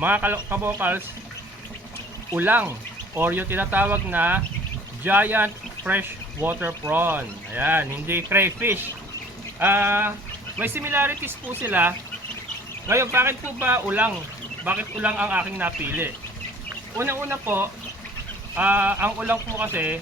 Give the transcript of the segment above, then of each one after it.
mga kabokals, ulang or yung tinatawag na giant freshwater prawn. Ayan, hindi crayfish. May similarities po sila. Ngayon, bakit po ba ulang? Bakit ulang ang aking napili? Unang-una po, ang ulang po kasi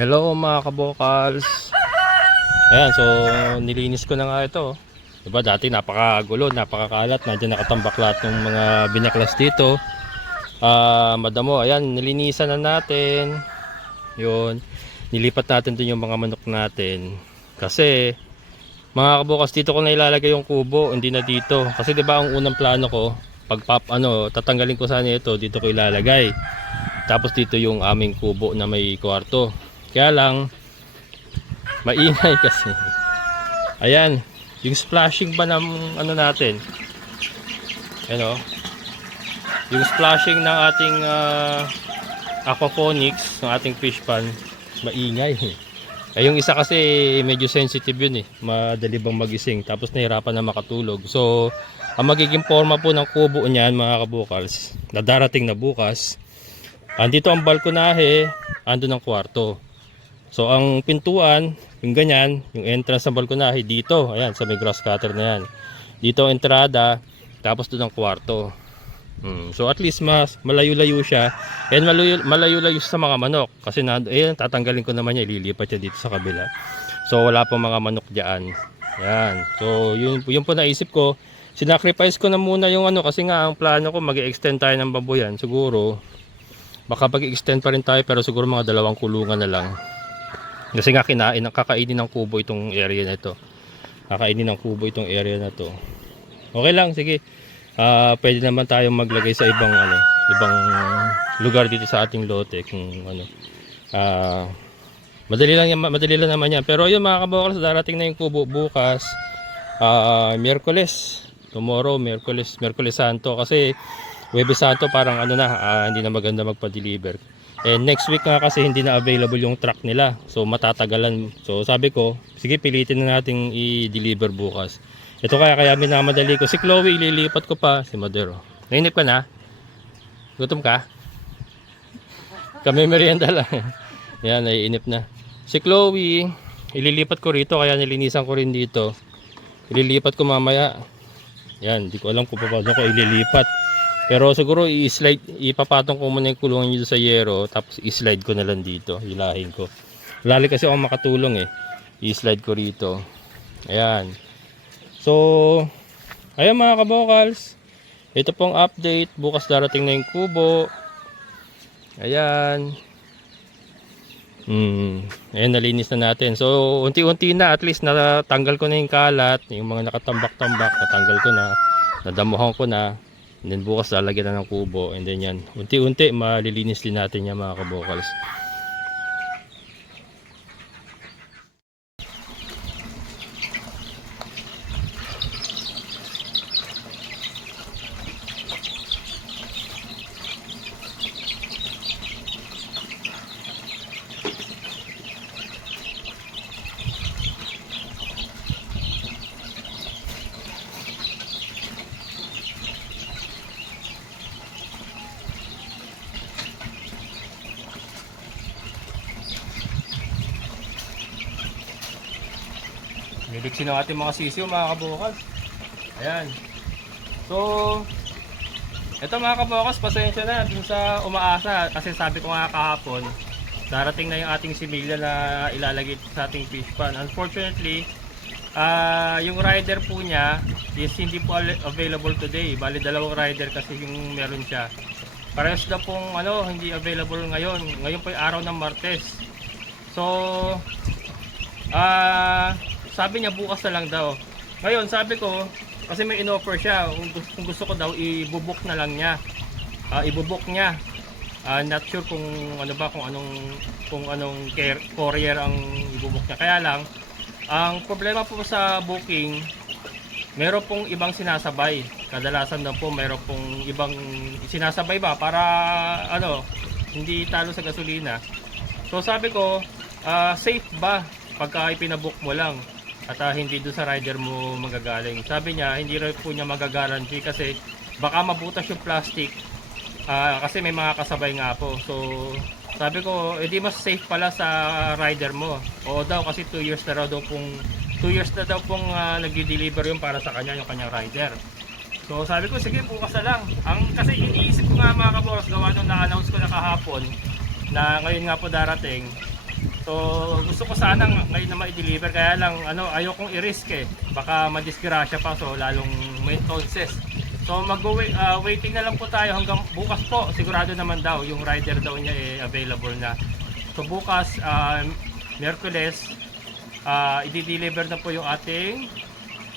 hello mga kabokals. Ayan, so nilinis ko na nga ito. Diba dati napakagulo, napakakalat, nandiyan nakatambak lahat ng mga binaklas dito. Madamo, ayan, nilinisan na natin. Yun, nilipat natin dun yung mga manok natin. Kasi mga kabokals, dito ko na ilalagay yung kubo, hindi na dito. Kasi diba ang unang plano ko, tatanggalin ko sana ito, dito ko ilalagay. Tapos dito yung aming kubo na may kwarto. Kaya lang maingay kasi. Ayan, yung splashing ba ng ano natin? Ano? Yung splashing ng ating aquaponics, ng ating fish pan, maingay. Ay, yung isa kasi medyo sensitive yun eh. Madali bang magising, tapos nahirapan na makatulog. So, ang magiging forma po ng kubo niyan mga kabukals, na darating na bukas, andito ang balkonahe, andun ang kwarto. So ang pintuan, yung ganyan, yung entrance ng balkonahe dito, ayan, sa may grass cutter na yan. Dito ang entrada, tapos doon ang kwarto. So at least mas malayo-layo siya, and malayo-layo sa mga manok. Kasi tatanggalin ko naman niya, ililipat niya dito sa kabila. So wala pang mga manok diyan. Ayan. So yun po naisip ko, sinacrifice ko na muna yung ano, kasi nga ang plano ko mag-extend tayo ng baboyan. Siguro baka pag-extend pa rin tayo, pero siguro mga 2 kulungan na lang. Kasi nga kakainin ng kubo itong area na ito. Kakainin ng kubo itong area na to. Okay lang, sige. Pwede naman tayong maglagay sa ibang lugar dito sa ating lote kung ano. Madali lang naman yan. Pero ayun mga kabokals, darating na yung kubo bukas. Miyerkules. Tomorrow, Miyerkules Santo, kasi Huwebes Santo parang ano na, hindi na maganda magpa-deliver. And next week nga kasi hindi na available yung truck nila. So matatagalan. So sabi ko, sige pilitin na natin i-deliver bukas. Ito kaya minamadali ko. Si Chloe ililipat ko pa. Si Madero. Nainip ka na? Gutom ka? Kami merienda lang. Yan, naiinip na. Si Chloe, ililipat ko rito, kaya nilinisan ko rin dito. Ililipat ko mamaya. Yan, hindi ko alam kung paano ko ililipat. Pero siguro i-slide, ipapatong ko muna yung kulungan nyo sa yero, tapos i-slide ko na lang dito, hilahin ko. Lali kasi ako makatulong eh. I-slide ko rito. Ayan. So, ayan mga kabokals. Ito pong update. Bukas darating na yung kubo. Ayan. Ayan, nalinis na natin. So, unti-unti na, at least natanggal ko na yung kalat. Yung mga nakatambak-tambak, natanggal ko na. Nadamuhan ko na. And then bukas lalagyan na ng kubo. And then yan, unti-unti malilinis din natin yan mga kabokals. Niliksin ang ating mga sisiyo mga kabokals. Ayan. So, ito mga kabokals, pasensya na dun sa umaasa. Kasi sabi ko nga kahapon, darating na yung ating similya na ilalagay sa ating fish pan. Unfortunately, yung rider po niya is hindi po available today. Bali dalawang rider kasi yung meron siya. Parehas na pong hindi available ngayon. Ngayon po yung araw ng Martes. So, sabi niya bukas na lang daw. Ngayon sabi ko, kasi may in-offer siya, kung gusto ko daw ibubok na lang niya. Ibubok niya. Not sure kung ano ba, kung anong courier ang ibubok niya. Kaya lang, ang problema po sa booking, meron pong ibang sinasabay. Kadalasan daw po meron pong ibang sinasabay ba para hindi talo sa gasolina. So sabi ko, safe ba pagka ipinabook mo lang at hindi doon sa rider mo magagaling? Sabi niya, hindi rin po niya magagaranti kasi baka mabutas yung plastic, kasi may mga kasabay nga po. So sabi ko, edi mas safe pala sa rider mo. Oo daw, kasi 2 years na daw pong nagdi-deliver yung para sa kanya, yung kanyang rider. So sabi ko, sige bukas na lang. Kasi iniisip ko nga mga kaboros, gawa nung na-announce ko na kahapon na ngayon nga po darating. So gusto ko sana ngayon na ma-deliver, kaya lang ayokong i-risk eh. Baka madisgrasya pa, so lalong may tonsils. So waiting na lang po tayo hanggang bukas po. Sigurado naman daw yung rider daw niya available na. So bukas, Miyerkules, i-deliver na po yung ating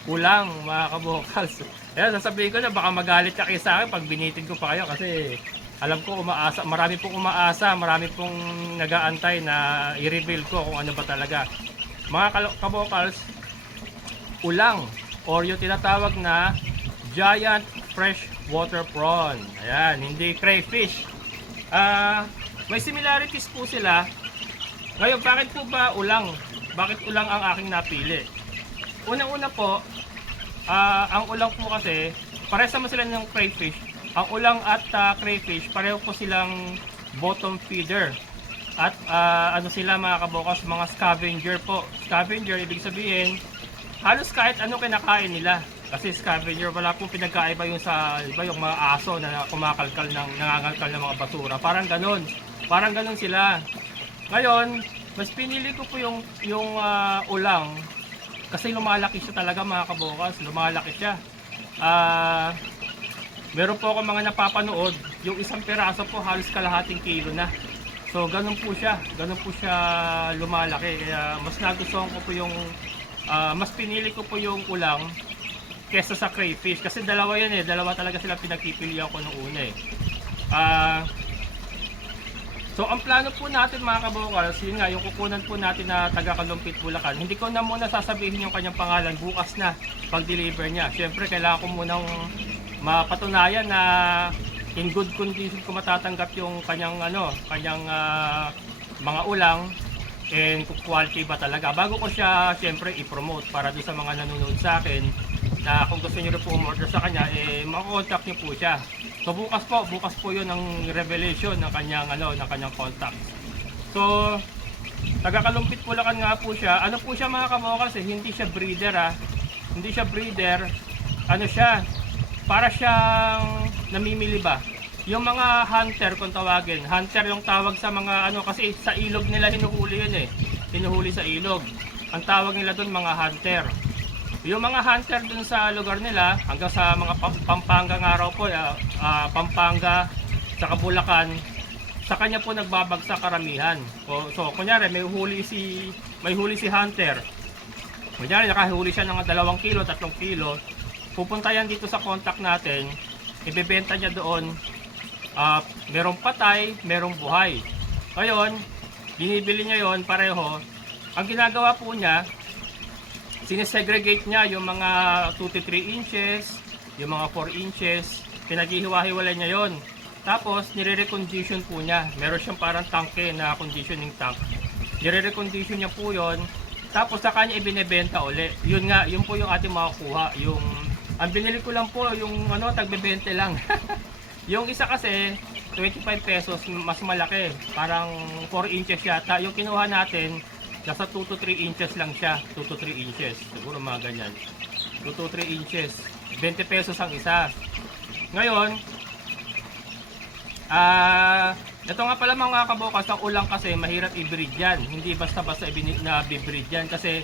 ulang mga kabokals. Ayan, sasabihin ko na baka magalit ka kayo sa akin pag binitin ko pa kayo, kasi alam ko marami pong nag-aantay na i-reveal ko kung ano ba talaga. Mga kabokals, ulang or yung tinatawag na giant fresh water prawn. Ayan, hindi crayfish. May similarities po sila. Ngayon, bakit po ba ulang? Bakit ulang ang aking napili? Unang-una po, ang ulang po kasi, parehas naman sila ng crayfish. Ang ulang at crayfish, pareho po silang bottom feeder. At sila mga kabokas, mga scavenger po. Scavenger, ibig sabihin, halos kahit ano kinakain nila. Kasi scavenger, wala pong pinagkaiba yung yung mga aso na nangangalkal ng mga basura. Parang ganun sila. Ngayon, mas pinili ko po yung ulang kasi lumalaki siya talaga mga kabokas. Lumalaki siya. Meron po ako mga napapanood, yung isang peraso po halos kalahating kilo na. So ganun po siya lumalaki. Kaya mas nagustuhan ko po mas pinili ko po yung ulang kesa sa crayfish, kasi dalawa yan dalawa talaga sila pinagpipilian ko nung una So ang plano po natin mga kabokals, yun nga, yung kukunan po natin na taga Kalumpit, Bulacan. Hindi ko na muna sasabihin yung kanyang pangalan, bukas na pag-deliver niya. Siyempre kailangan ko munang mapatunayan na in good condition ko matatanggap yung kanyang mga ulang, and quality ba talaga, bago ko siya siyempre i-promote para doon sa mga nanonood sa akin na kung gusto niyo rin po umorder sa kanya, makakontact niyo po siya. So bukas po yun ang revelation ng kanyang contact. So Taga-Kalumpit Bulacan nga po siya. Ano po siya mga kabokals eh, hindi siya breeder Hindi siya breeder. Ano siya? Para siyang namimili ba? Yung mga hunter kung tawagin. Hunter yung tawag sa mga ano kasi sa ilog nila hinuhuli yun eh. Hinuhuli sa ilog. Ang tawag nila doon mga hunter. Yung mga hunter dun sa lugar nila, hanggang sa mga Pampanga nga raw po, Pampanga, sa Bulacan, sa kanya po nagbabagsak karamihan. So, kunyari, may huli si hunter. Kunyari, nakahuli siya ng 2 kilo, 3 kilo. Pupunta yan dito sa contact natin, ibebenta niya doon. Merong patay, merong buhay. Ngayon, binibili niya yon pareho. Ang ginagawa po niya, sinesegregate niya yung mga 2 to 3 inches, yung mga 4 inches, pinaghihiwa-hiwalay niya yon. Tapos, nire-recondition po niya. Meron siyang parang tanke na conditioning tank. Nire-recondition niya po yon. Tapos, sa kanya ibinebenta uli. Yun nga, yun po yung ating makukuha. Ang binili ko lang po, yung tagbe-20 lang. Yung isa kasi, 25 pesos, mas malaki. Parang 4 inches yata. Yung kinuha natin, nasa 2 to 3 inches lang siya. 2 to 3 inches. Siguro mga ganyan. 2 to 3 inches. 20 pesos ang isa. Ngayon, ito nga pala mga kabokas, ang ulang kasi mahirap i-breed yan. Hindi basta-basta na-breed yan. Kasi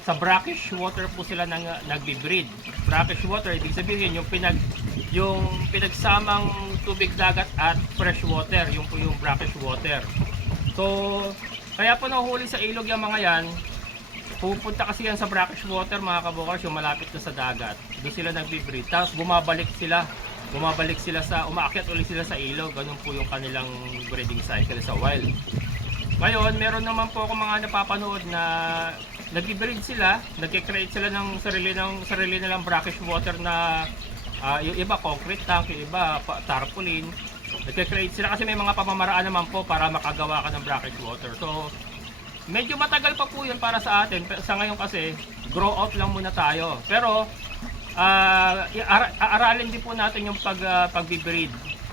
sa brackish water po sila nag-breed. Brackish water, ibig sabihin yung pinagsamang tubig dagat at fresh water. Yung po yung brackish water. So, kaya po nahuhuli sa ilog yung mga yan. Pupunta kasi yan sa brackish water mga kabokars, yung malapit na sa dagat. Doon sila nagbe-breed. Tapos bumabalik sila umaakyat ulit sila sa ilog. Ganun po yung kanilang breeding cycle sa wild. Ngayon, meron naman po ako mga napapanood na nagbe-breed sila, nagke-create sila ng sarili nilang brackish water na yung iba concrete tank, yung iba tarpaulin. Nagke-create sila kasi may mga pamamaraan naman po para makagawa ka ng brackish water. So, medyo matagal pa po yun para sa atin. Sa ngayon kasi, grow out lang muna tayo. Pero, aralin din po natin yung pag-breed.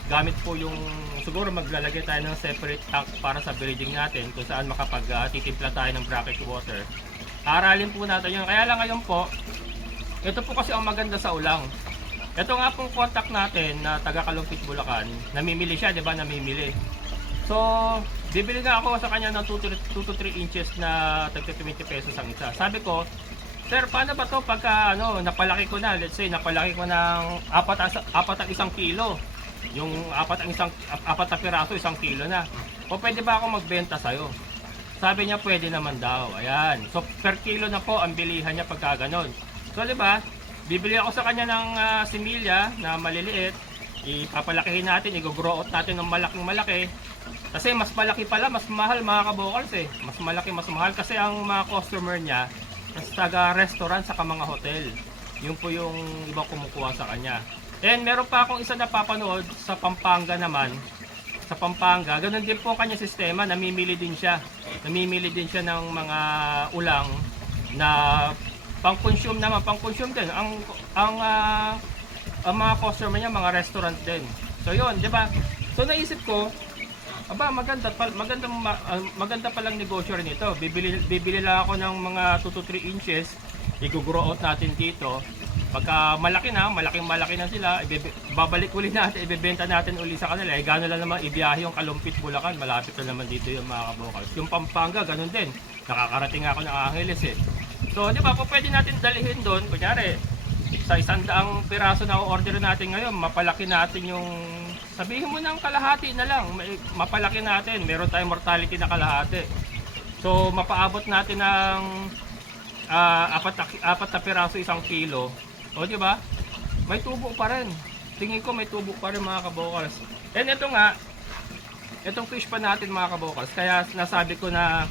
Gamit po yung, siguro maglalagay tayo ng separate tank para sa breeding natin kung saan makapag-titimpla tayo ng brackish water. Aralin po natin yun. Kaya lang ngayon po, ito po kasi ang maganda sa ulang. Ito nga pong contact natin na taga Kalumpit Bulacan, namimili siya, 'di ba? Namimili. So, bibili nga ako sa kanya ng 2 to 3 inches na tagti 20 pesos ang isa. Sabi ko, "Sir, paano ba 'to pagka napalaki ko na, let's say napalaki ko ng 4 ang 1 kilo. Yung 4 na piraso, 1 kilo na. O pwede ba ako magbenta sa iyo?" Sabi niya, pwede naman daw. Ayan. So, per kilo na po ang bilihan niya pagka ganon. So, 'di ba? Bibili ako sa kanya ng similya na maliliit, ipapalakihin natin, i-grow out natin ng malaki. Kasi mas malaki pala, mas mahal mga kabokals eh. Mas malaki, mas mahal kasi ang mga customer niya, mas taga-restaurant saka mga hotel. Yun po yung ibang kumukuha sa kanya. And meron pa akong isa na papanood sa Pampanga naman. Sa Pampanga, ganun din po ang kanya sistema, namimili din siya. Namimili din siya ng mga ulang na pang-consume din. Ang mga customer niya, mga restaurant din. So yun, 'di ba? So naisip ko, maganda palang negosyo rin ito. Bibili lang ako ng mga 2 to 3 inches, i-grow out natin dito. Pagka malaki na sila, babalik ulit natin, ibebenta natin uli sa kanila. Gano'n lang naman ibiyahe yung Kalumpit Bulacan, malapit na naman dito yung mga kabokals. Yung Pampanga, ganun din. Nakakarating ako ng Angeles eh. So, di ba, pwede natin dalhin doon, kunyari, sa 100 piraso na order natin ngayon, mapalaki natin yung, sabihin mo ng kalahati na lang, mapalaki natin, meron tayong mortality na kalahati. So, mapaabot natin ng 4 na piraso 1 kilo. O, di ba? May tubo pa rin. Tingin ko may tubo pa rin mga kabokals. And ito nga, itong fish pa natin mga kabokals, kaya nasabi ko na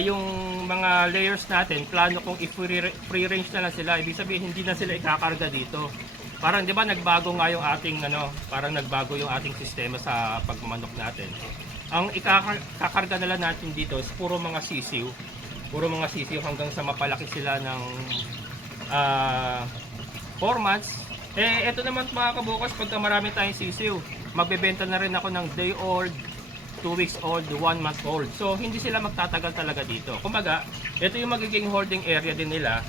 yung mga layers natin, plano kong i-free range na lang sila. Ibig sabihin, hindi na sila ikakarga dito. Parang 'di ba nagbago nga yung ating parang nagbago yung ating sistema sa pagmamanok natin. Ang ikakarga na lang natin dito is puro mga sisiw. Puro mga sisiw hanggang sa mapalaki sila ng 4 months. Ito naman mga kabukas, pagka marami tayong sisiw, magbebenta na rin ako ng day old, 2 weeks old, 1 month old. So hindi sila magtatagal talaga dito. Kumbaga, ito yung magiging holding area din nila.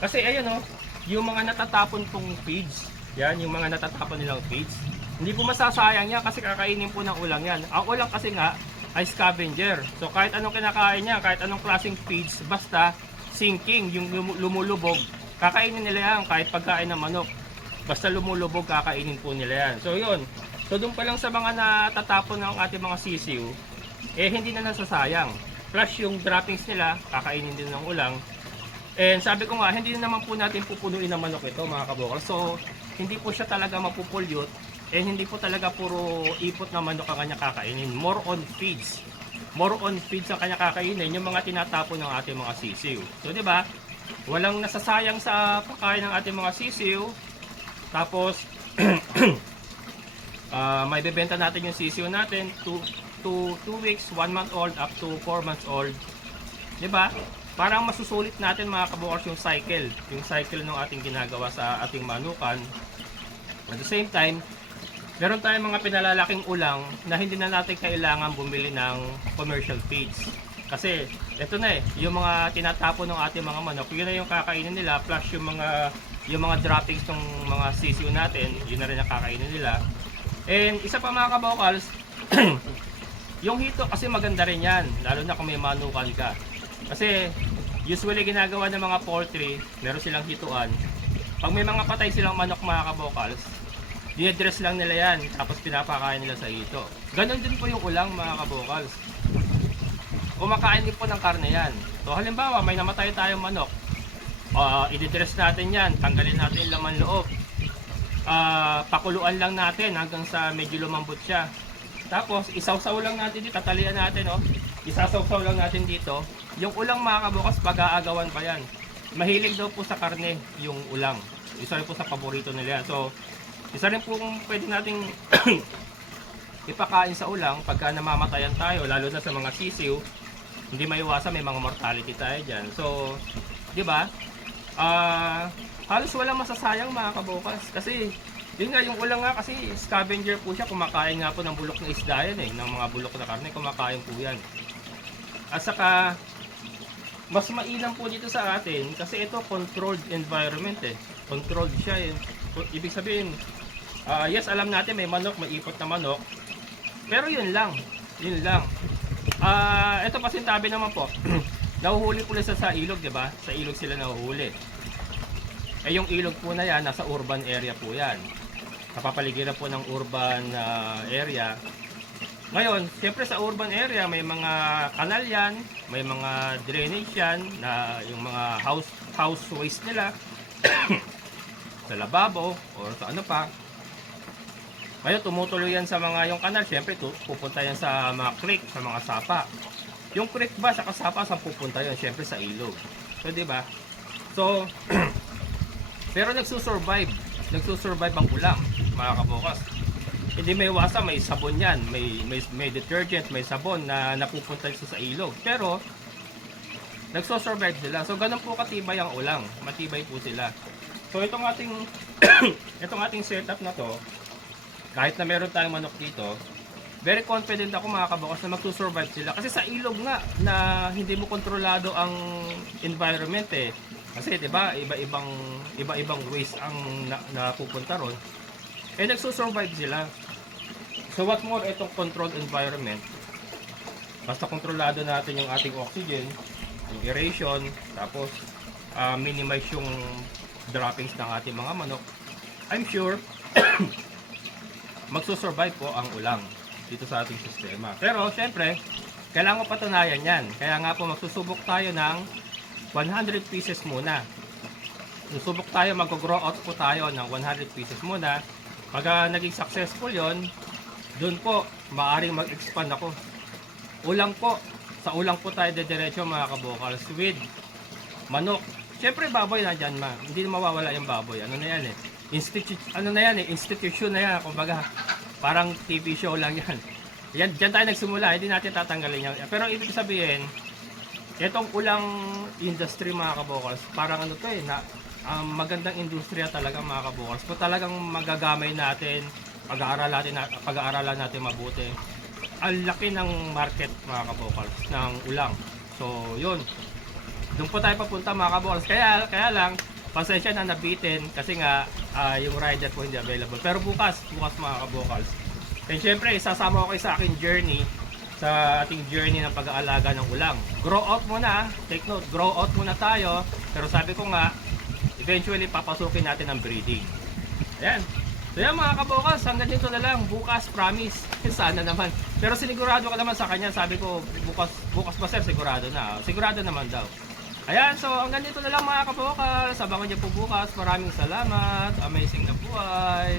Kasi ayun oh, yung mga natatapon pong feeds, yan, yung mga natatapon nilang feeds, hindi po masasayang yan kasi kakainin po ng ulang yan. Ang ulang kasi nga ay scavenger. So kahit anong kinakain niya, kahit anong klaseng feeds, basta sinking, yung lumulubog, kakainin nila yan kahit pagkain ng manok. Basta lumulubog, kakainin po nila yan. So yun, so doon pa lang sa mga natatapon ng ating mga sisiw, eh hindi na nasasayang. Plus yung droppings nila, kakainin din ng ulang. And sabi ko nga, hindi naman po natin pupunuin ng manok ito mga kabokal. So, hindi po siya talaga mapupulyot. And hindi po talaga puro ipot na manok ang kanya kakainin. More on feeds. More on feeds ang kanya kakainin. Yung mga tinatapon ng ating mga sisiw. So, di ba? Walang nasasayang sa pagkain ng ating mga sisiw. Tapos, may bebenta natin yung sisiw natin. 2 weeks, 1 month old, up to 4 months old. Di ba? Parang masusulit natin mga kabukers yung cycle ng ating ginagawa sa ating manukan. At the same time, meron tayong mga pinalalaking ulang na hindi na natin kailangan bumili ng commercial feeds. Kasi ito na yung mga tinatapon ng ating mga manok, yun na yung kakainin nila, plus yung mga droppings ng mga sisiw natin, yun na rin ang kakainin nila. And isa pa mga kabukers, yung hito kasi maganda rin yan, lalo na kung may manukan ka. Kasi usually ginagawa ng mga poultry, meron silang hituan. Pag may mga patay silang manok mga kabokals, dinedress lang nila yan, tapos pinapakain nila sa hito. Ganon din po yung ulang mga kabokals. Kumakain din po ng karne yan. So halimbawa may namatay tayong manok, i-dress natin yan, tanggalin natin yung laman loob. Pakuluan lang natin hanggang sa medyo lumambot siya. Tapos isawsaw lang natin dito, tatalian natin isasawsaw lang natin dito. Yung ulang mga kabukas, pag-aagawan pa yan. Mahilig daw po sa karne yung ulang. Isa rin po sa paborito nila yan. So, isa rin po kung pwede nating ipakain sa ulang pagka namamatayan tayo, lalo na sa mga sisiw. Hindi maiwasan, may mga mortality tayo dyan. So, di ba? Halos walang masasayang mga kabukas. Kasi, yun nga, yung ulang nga kasi scavenger po siya. Kumakain nga po ng bulok na isda yan ng mga bulok na karne. Kumakain po yan. At saka, mas mainam po dito sa atin kasi ito controlled environment Controlled siya Ibig sabihin, yes, alam natin may manok, may ipot na manok. Pero yun lang. Ito pasintabi naman po. Nahuhuli po sila sa ilog, di ba? Sa ilog sila nahuhuli. Yung ilog po na yan, nasa urban area po yan. Napapaligiran po ng urban area. Ngayon, siyempre sa urban area, may mga kanal yan, may mga drainage yan, na yung mga house waste nila, sa lababo, or sa ano pa. Ngayon, tumutuloy yan sa mga yung kanal, siyempre pupunta yan sa mga creek, sa mga sapa. Yung creek ba, sa kasapa, saan pupunta yan? Siyempre sa ilog. So, di ba? So, pero nagsusurvive ang ulang, mga kabukas. Hindi may iwasan, may sabon yan, may detergent, may sabon na napupunta sa ilog. Pero, nagsosurvive sila. So, ganun po katibay ang ulang. Matibay po sila. So, itong ating setup na to, kahit na meron tayong manok dito, very confident ako mga kabukas na magsusurvive sila. Kasi sa ilog nga, na hindi mo kontrolado ang environment Kasi, di ba, iba-ibang waste ang napupunta ron. Nagsusurvive sila. So what more, itong controlled environment, basta kontrolado natin yung ating oxygen, yung aeration, tapos minimize yung droppings ng ating mga manok, I'm sure magsusurvive po ang ulang dito sa ating sistema. Pero syempre, kailangan ko patunayan yan. Kaya nga po magsusubok tayo ng 100 pieces muna. Susubok tayo, mag-grow out po tayo ng 100 pieces muna. Pag naging successful yon, doon po, maaaring mag-expand ako. Ulang po. Sa ulang po tayo dediretso mga kabukals with manok. Siyempre baboy na dyan hindi na mawawala yung baboy. Ano na yan institution na yan. Kumbaga, parang TV show lang yan. Dyan tayo nagsimula, hindi natin tatanggalin yan. Pero ibig sabihin, itong ulang industry mga kabukals, parang magandang industriya talaga mga kabukals. Kung talagang magagamay natin, pag-aaralan natin mabuti. ang laki ng market mga kabokals ng ulang. So yun, doon po tayo papunta mga kabokals. Kaya lang, pasensya na nabitin kasi nga yung rider po hindi available. Pero bukas mga kabokals. And syempre, isasama ko kayo sa aking journey, sa ating journey ng pag-aalaga ng ulang. Grow out muna, take note, grow out muna tayo. Pero sabi ko nga, eventually papasukin natin ang breeding. Ayan. So yan mga kabokals, hanggang dito na lang. Bukas, promise. Sana naman. Pero sinigurado ka naman sa kanya. Sabi ko, bukas ba sir, sigurado na. Sigurado naman daw. Ayan, so hanggang dito na lang mga kabokals. Abangan niyo po bukas. Maraming salamat. Amazing na buhay.